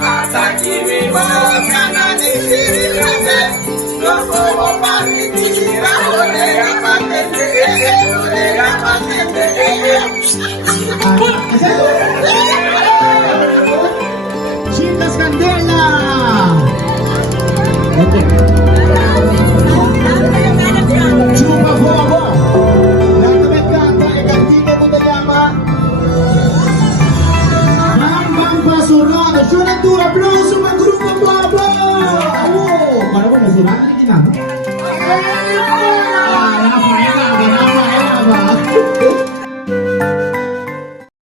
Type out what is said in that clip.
Hasta kibibos kanani sirikate, loko oparikira olega patente, olega patente. Chicas Candela! Chupa fuoco! La che canta e cantica con degli ama! Bam bam pasurrado, c'è una dura applauso!